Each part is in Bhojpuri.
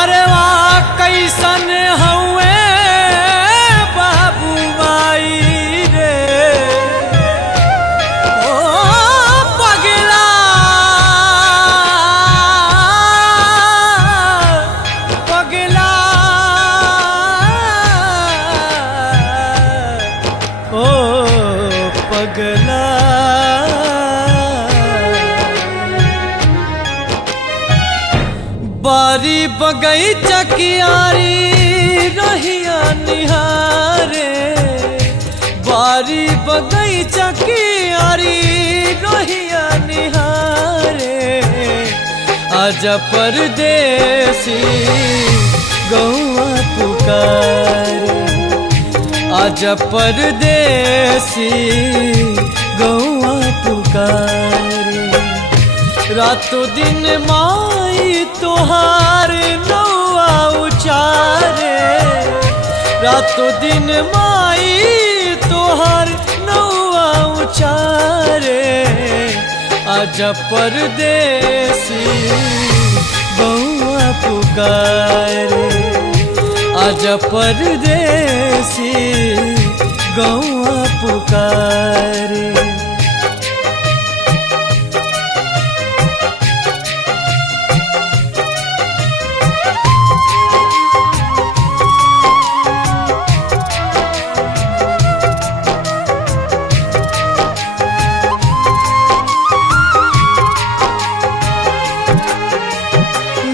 घरवा कैसन हउए बाबू माई रे ओ पगला पगला ओ पगला बारी बगैचा कियारी रहिया निहारे बारी बगैचा कियारी रहिया निहारे आजा परदेसी गौआ पुकारे आजा परदेसी गौआ पुकारे रातों दिन माई तोहार नौआ उचारे रातों दिन माई तोहार नौआ उचारे आजा परदेसी गौआ पुकारे आजा परदेसी गौआ पुकारे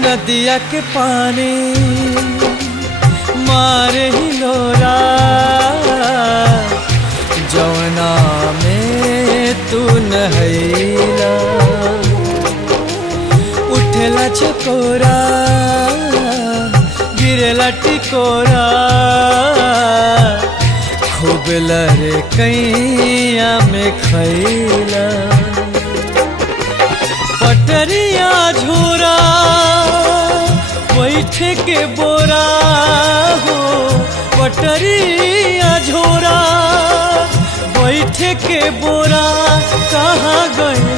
नदिया के पानी मारे हिलोरा जौना में तू नहैला उठेला चकोरा गिरेला टिकोरा खूब लरे कैया में खैला पटरिया झोरा बैठे के बोरा हो पटरिया झोरा बैठे के बोरा कहाँ गए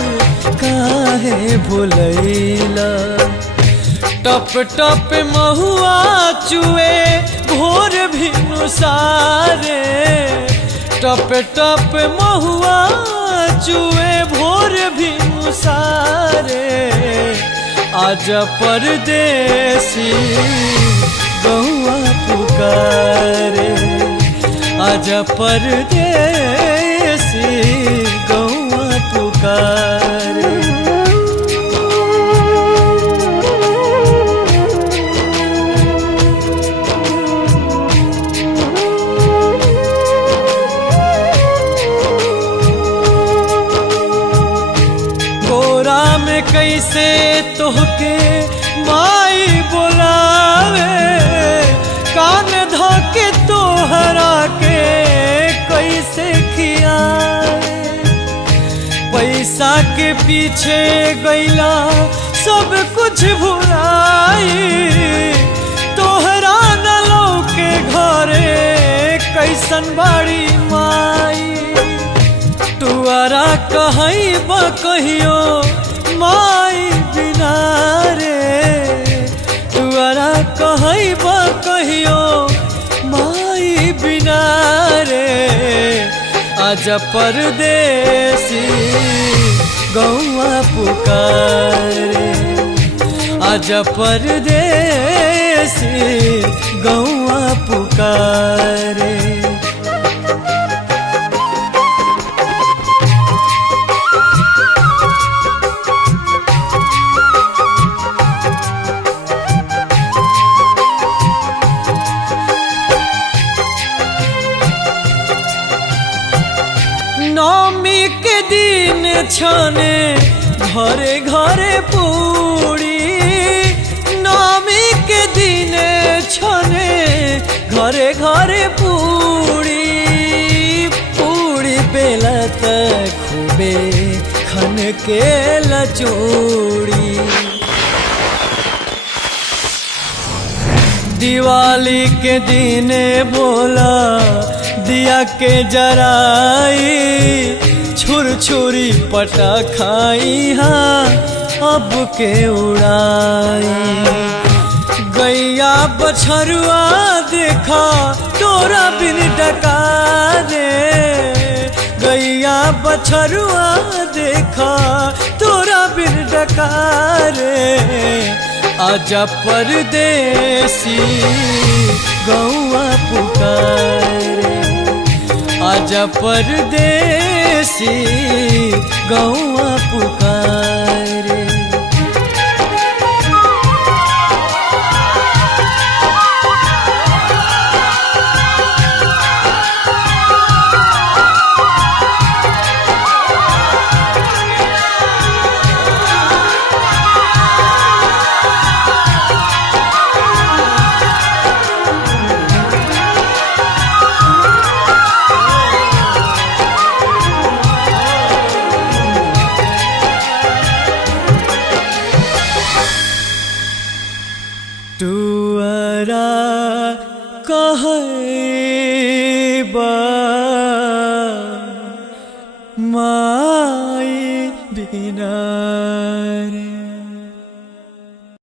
काहे भुलैला टप टप महुआ चुए भोर भी नुसारे टप टप महुआ चुए भोर भी नुसारे आजा परदेसी गौआ पुकारे आजा परदेसी गौआ पुकारे गोरा में कैसे तोहके माई बोलावे कान धोके तोहरा के कैसे खियावे पैसा के पीछे गैला सब कुछ भुलाई तोहरा न लौके घरे कैसन बाड़ी माई तुअरा कहई बा कहियो माई बिना रे तुअरा कहई बा कहियो माई बिना रे आजा परदेसी गौआ पुकारे आजा परदेसी गौआ पुकारे नवमी के दिन छने घरे घरे पूरी नवमी के दिन छने घरे घरे पूरी पूरी बेला तक खूबे खन के लचोड़ी दिवाली के दिन बोला दिया के जराई छुर छुरी पटा खाई हाँ अब के उड़ाई गई बछरुआ देखा तोरा बिन डकारे, गैया बछरुआ देखा तोरा बिन डकारे। आजा परदेसी गौआ पुकारे, आजा परदेसी गौआ पुकारे। टुअरा कहै